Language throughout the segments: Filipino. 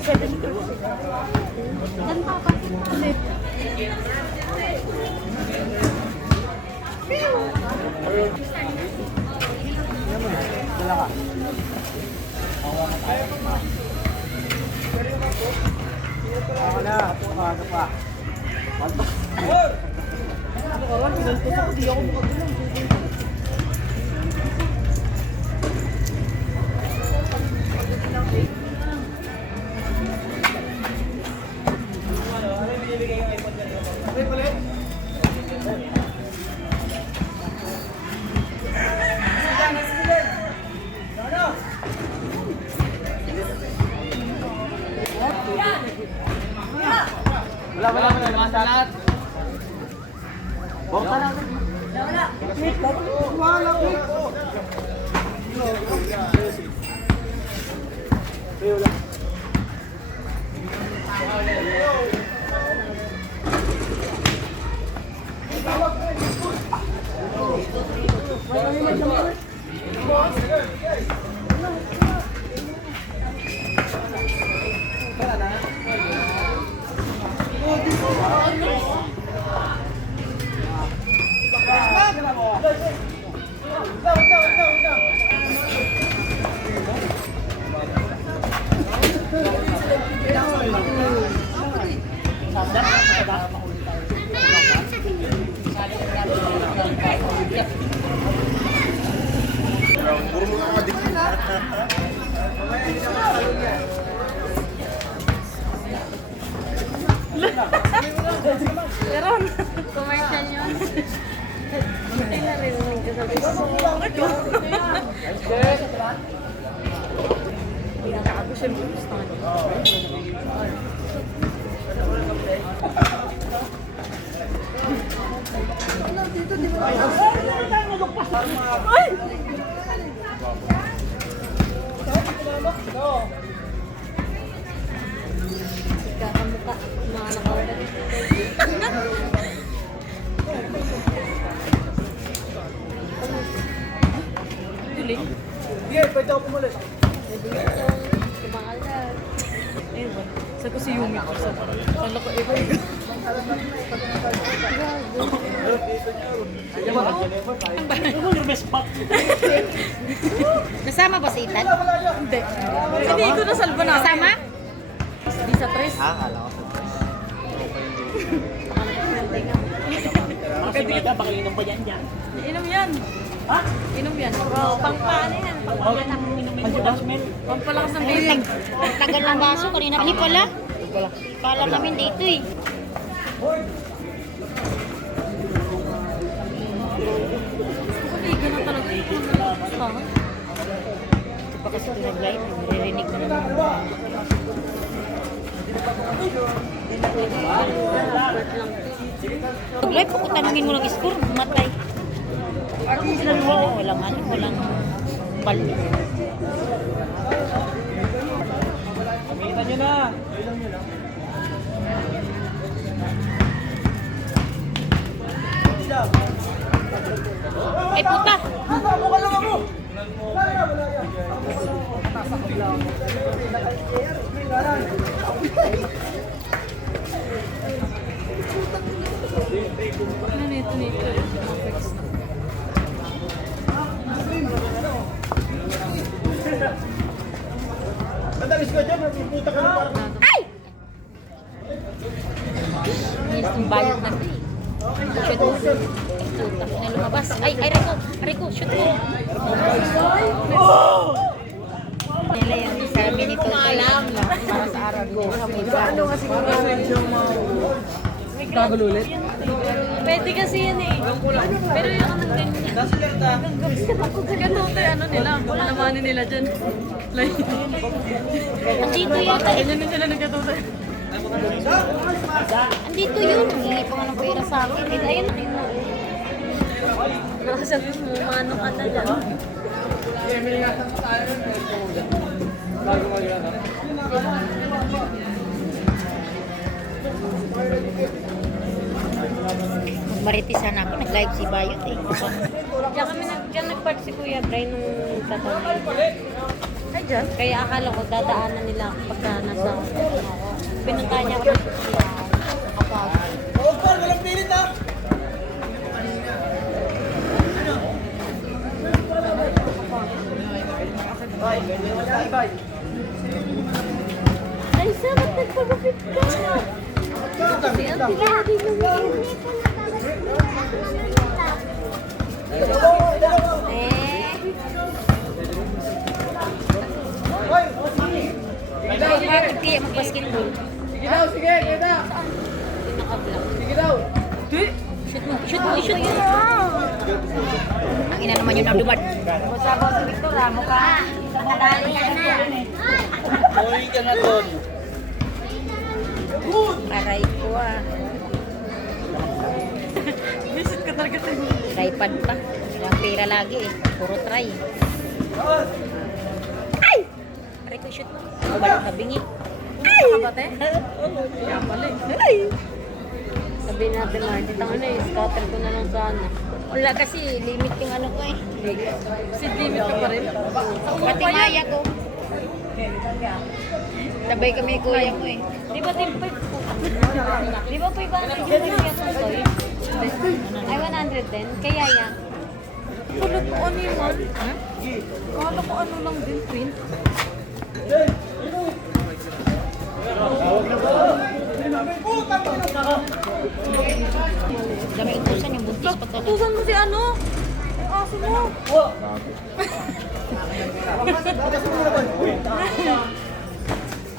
Dan pa pa. Dala ka. Ako na. Ako pa. Wala sa lahat. Bongka na. Wala. Meron. Commercial yun. Hindi na rin yung kasabi ko. Ako siya gusto Ay! Kakamuka. Mga nakawala. Tuloy. Yeah, pwede ako pumalit. Kumakalat. Ayun ba? Sa ko si Yumi ko sa kala ko ikaw. Nasama ba si Ethan? Hindi. Hindi ko nasalba na. Kasama? Di sa tres. Akala ko sa Kasi beda, baka inom pa yan dyan. Inom yan. Ha? Inom yan. Wow, pangpaano yan. Pampalakas ng baby. Tagal ng baso kanina. Hindi pala. Kala namin dito eh. Paliga na talaga. Basta. Ito pa kasi pinag-live. Naririnig na naman. Pag-live, kung tanungin mo ng score, matay. Walang balo. Kamita nyo na. Ay puta! Ano nito nito? Madalis ka dyan, pupunta ka na parang... Ay! Yung bayad na ito eh. Shoot mo. Puta, na lumabas. Ay, Rico, shoot mo. Nila yan, sabi nito. Alam na. Para sa araw ko. Ano kasi kung medyo kagulo ulit? Pwede kasi yan eh. Pero yung anong ganyan. Ganun tayo ano nila. Namanin nila dyan. Like, Andito yata eh. ganyan din sila nagkatuto. Andito yun. Hindi pa nga ng pera sa akin. Eh, ayun. Nakasabi mo, mano ka na dyan. Maritisan ako. Nag-live si Bayot eh. Diyan kami diyan nag-part si Kuya Brian nung tatanay. dyan? Kaya akala ko dadaanan nila ako pagka nasa ano ako. Pinuntahan niya ako ng kapag. Oh, Paul, walang pilit ha! Bye, bye, bye. Ay, sabat nagpagupit ka. Si Auntie Lady naman. Bakit kaya mag-basketball? Sige daw, sige, sige daw. Hindi naka-vlog. Sige daw. Shoot mo, shoot mo, shoot mo. Ang ina naman yun ang lumad. Sabi si Victor, mo ka. Uy ka na doon. Aray ko ah. Visit ka talaga sa Tripod pa. Walang pera lagi eh. Puro try. Ay! Aray ko, shoot mo. Balik na bingi. Ay! Kabate? Kaya pala eh. Ay! Sabihin natin, Marty, tanga na eh. Scatter ko na lang sana. Wala kasi limit yung ano ko eh. Seed limit ka pa rin. Sa ulo Pati pa yan. maya ko. Sabay kami kuya mo eh. Di ba team 5 po? Di ba 500 yung kaya sa soy? Ay, 110. Kaya yan. Kulot ko ano yun, man? Ha? Kala ko ano lang din, print. Dami utusan yung buntis pa talaga. Tusan mo si ano? Yung aso mo.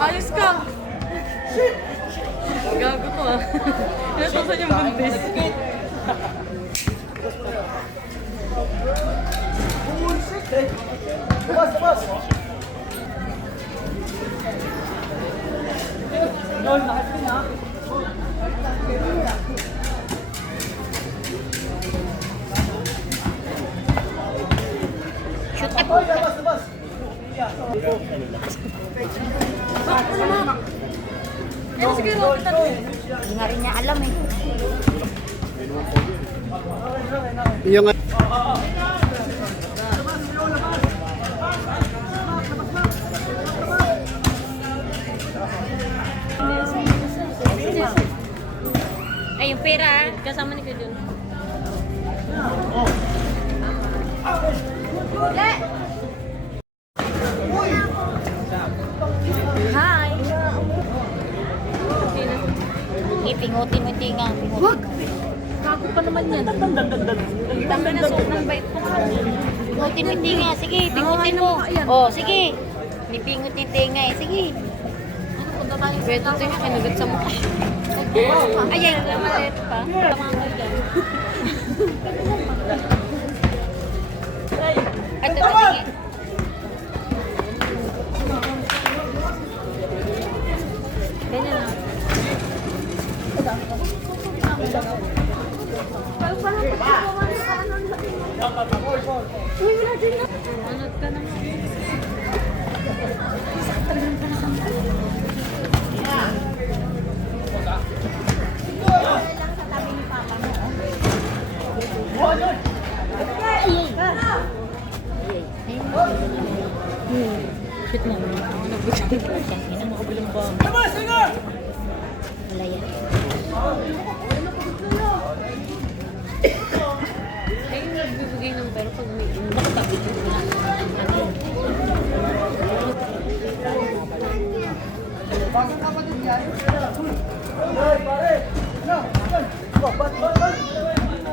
Ayos ka. Gago to ah. Natusan yung buntis. Bas, bas. Shoot up. Bas, bas, bas. Ano siguro kita mo? Hindi nga rin niya alam eh. Yung Ay, yung pera ah. Kasama ni Kuya Jun. Hi! Ipingutin mo yung tinga. Wag! Gago pa naman yan. Tama na suot ng bait ko. Pingutin mo yung tinga. Sige, pingutin mo. Oh, sige. Nipingut yung tinga eh. Sige. Beto ito niya, kinagat sa mukha. Ay, ay. Malit pa. Tama ka dyan. Ay, ito tingi. Ganyan na. Anot ka naman. Shoot mo. Ina mo kabilang ba? Wala yan. Ay, nagbibigay ng pero pag may Bakit tabi ko na?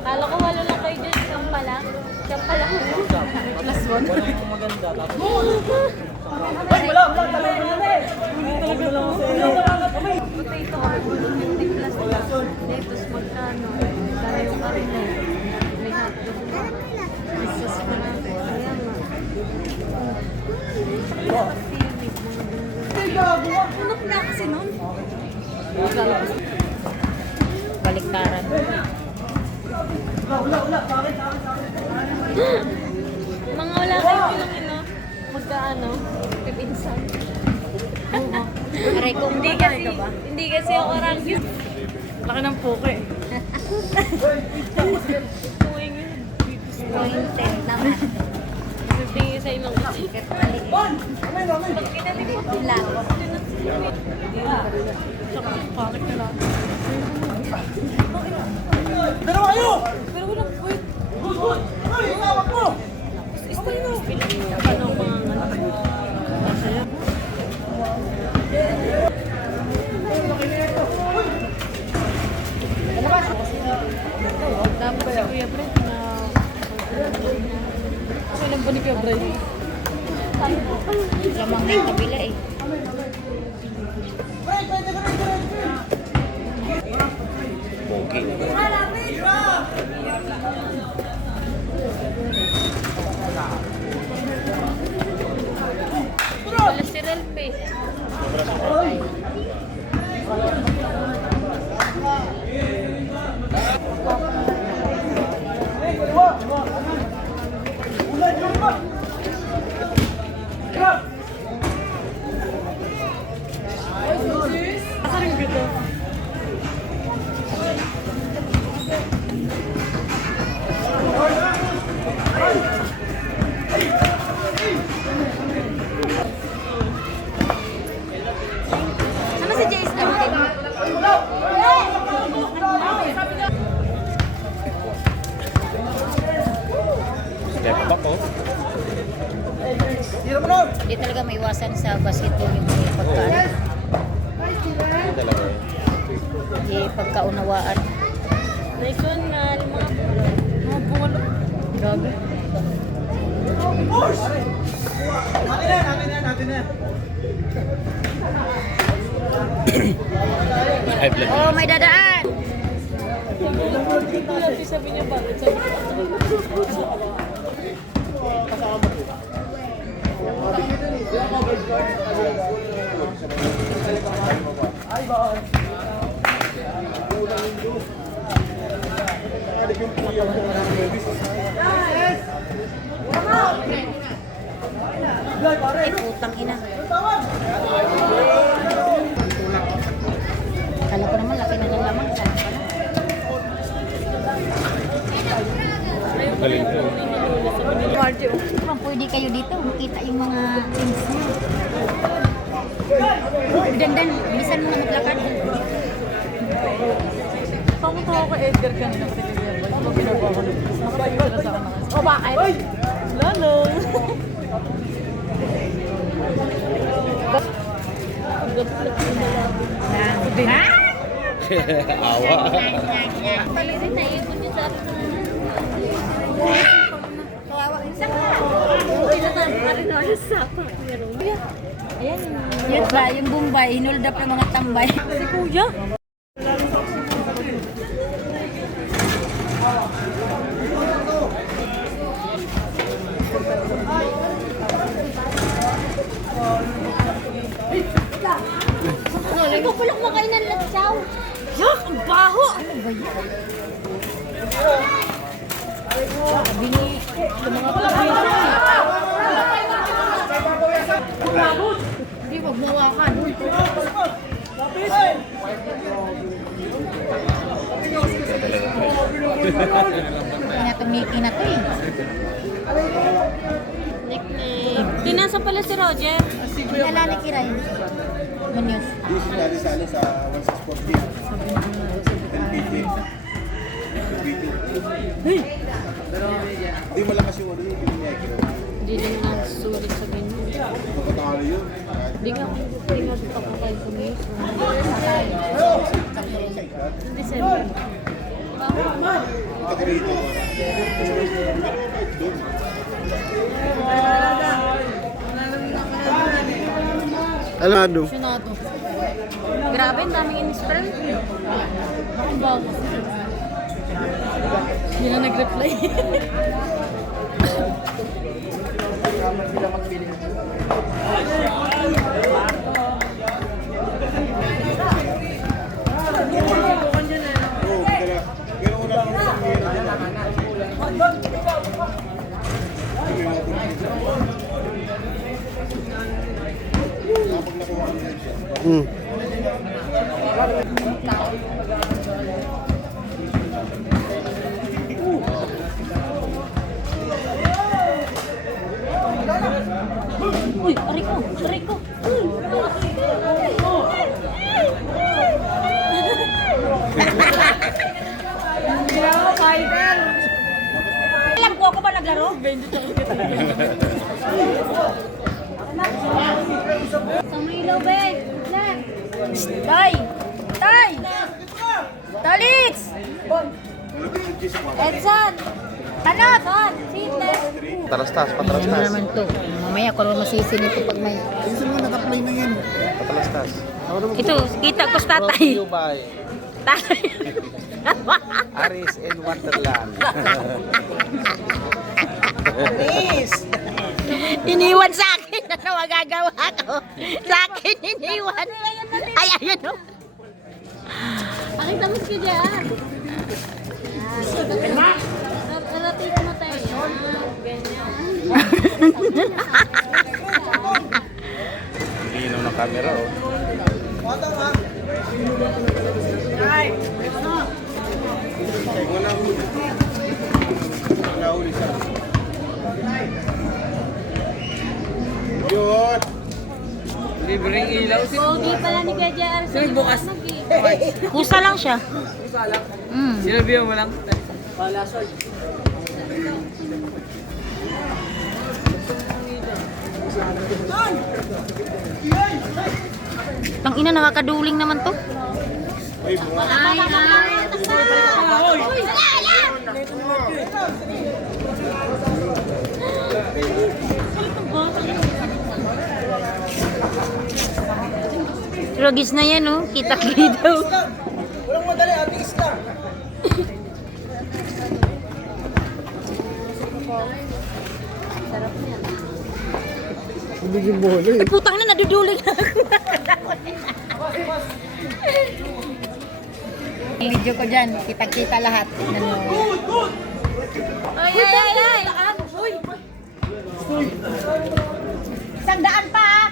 Kala ko wala lang kayo dyan, siyam pa lang. Siyam pa lang. Plus one. Walang maganda. Tapos Ay, wala, wala. Talaga natin. Potato, 50 plus na. Lettuce, magkano? Kaya yung karne. May hotdog pa. May sauce pa natin. Kaya nga. Sisig, mga ganun. Unok na kasi nun. Baliktaran. Wala, wala. Bakit? Mga wala kayo pinangino. Magkaano? Pipinsan. Aray ko. Hindi kasi ako rangyos. Laki ng puke. Tuwing yun. Pointed naman. Bibigay sa inang Bakit mali? Dalawa kayo! Pero walang wait. Ay, hawak mo! Dapat si Kuya Brent na... Kailan ba ni Kuya Brent? Lamang na yung kabila eh. Wala si Relpe. Ano si Jace Artin? Step back, oh. Hindi talaga maiwasan sa basketball yung pagkaan. Ano talaga eh. Yung pagkaunawaan. National, mga bunga. Grabe. Natin na. High blood. Oh, may dadaan! Sabi niya bakit? Sabi ko, Ay, putang ina. Kala ko naman, laki na ng lamang. Galing ko. Ma'am, pwede kayo dito. Makita yung mga things niya. Dandan, bilisan mo na maglakad. pamunta ako kay Edgar kanina kasi kaya ba? Ano ginagawa ko? Nakatayo na sa akin. O bakit? Lalo. Ha? Awa. Palisin na, ikot niyo sa kawawa. Ayan. Yun ba, yung Bombay, hinold up ng mga tambay. Si Kuya. Ikaw pala kumakain ng latsaw. Yak! Ang baho! Ano ba yan? Sabi ni, sa mga hindi, wag mawakan. Pinatumiki na to eh. Nick-nick. Tinasa pala si Roger. Kilala ni Kiray. Munyos. Di sinali sali sa 164 team. Di malakas yung ano yung pinag-egg. Hindi din nagsulit sa ganyan. Kapatalo yun. Hindi nga ako kayo kumis. December. Pag-rito. Alado. Senado. Grabe, ang daming in-spell. Ang bago. Hindi na nag-reply. Pero wala kang pangyayon dyan. Kapag nakuha ka nila siya. Uy, ari ko. Aray ko. Alam ko ako ba naglaro? Sa may ilaw, be. Tay! Tay! Talits! Edson! Hanap! Son! Seatless! Patalastas, Ano patalastas. naman to? Mamaya ko naman masisilip ko pag may... Minsan mo naka-play na yan. Patalastas. Ito, kita ko sa Brought to tatay. you by Tatay. Aris in Wonderland. Iniwan sa akin. Ano magagawa ko? Sa akin iniwan. Ay, ayun o. Pakita mo si Jan. Lapit mo tayo. Ganyan. Linaw ng camera, oh. Yun. Libreng ilaw. Pogi pala ni Kuya Jan. Sino bukas? Kusa lang siya. Sinabihan mo lang. Tang ina, nakakaduling naman to. Ay, Rogis na yan, oh. Kita-kita. Walang madali, atis lang. Ay, putang na, naduduling na ako. Video ko dyan, kita-kita lahat. Ano? ay, ay! Uy! Isang daan pa, ah.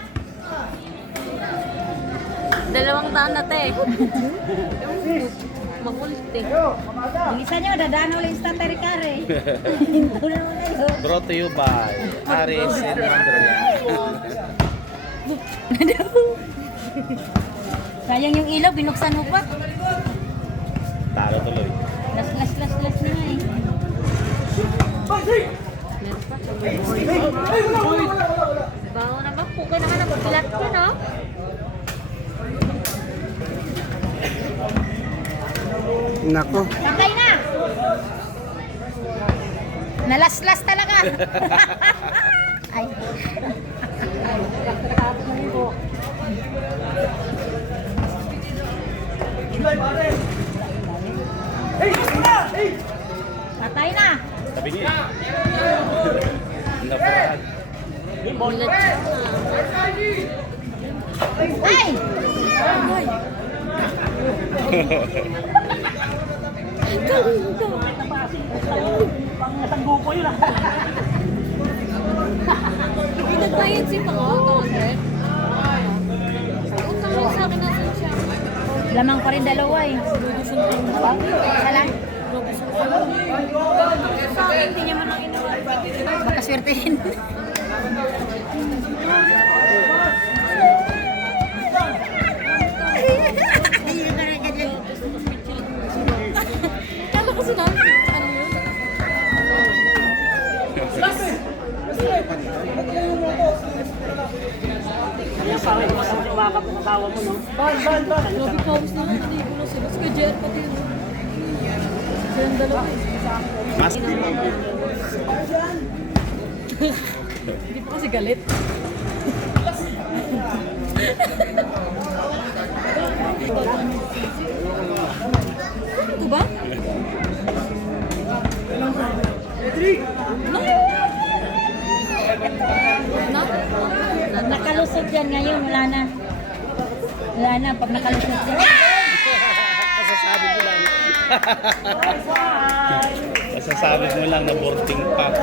200 na te. Makulit eh. Bilisan nyo, dadaan ulit sa terikare. Hinto na muna yun. Brought to you by Aris in Wonderland. Sayang yung ilaw, binuksan mo pa. Talo tuloy. Las na nga eh. Bago na ba? Pukay naman ang plat ko, no? Nako. Patay na! Nalaslas talaga. Ay. Patay na! Sabi niya. Ang naparaan. Bulat siya. Ay! Hindi nagbayad si Pao, 200. Utang lang sa akin nasan siya. Lamang pa rin dalawa eh. Isa lang? Sa akin, hindi niya man ang inawa. Baka swertehin. Kala kasi na, ano yun? Grabe pawis na lang, hindi ko na sila. Sa Jan, pati yun. Silang dalawa eh. Mas Hindi pa kasi galit. Ito ba? No? Nakalusot yan ngayon, wala na. Wala na, pag nakalusot yan. masasabi mo lang. Masasabi mo lang na boarding pass.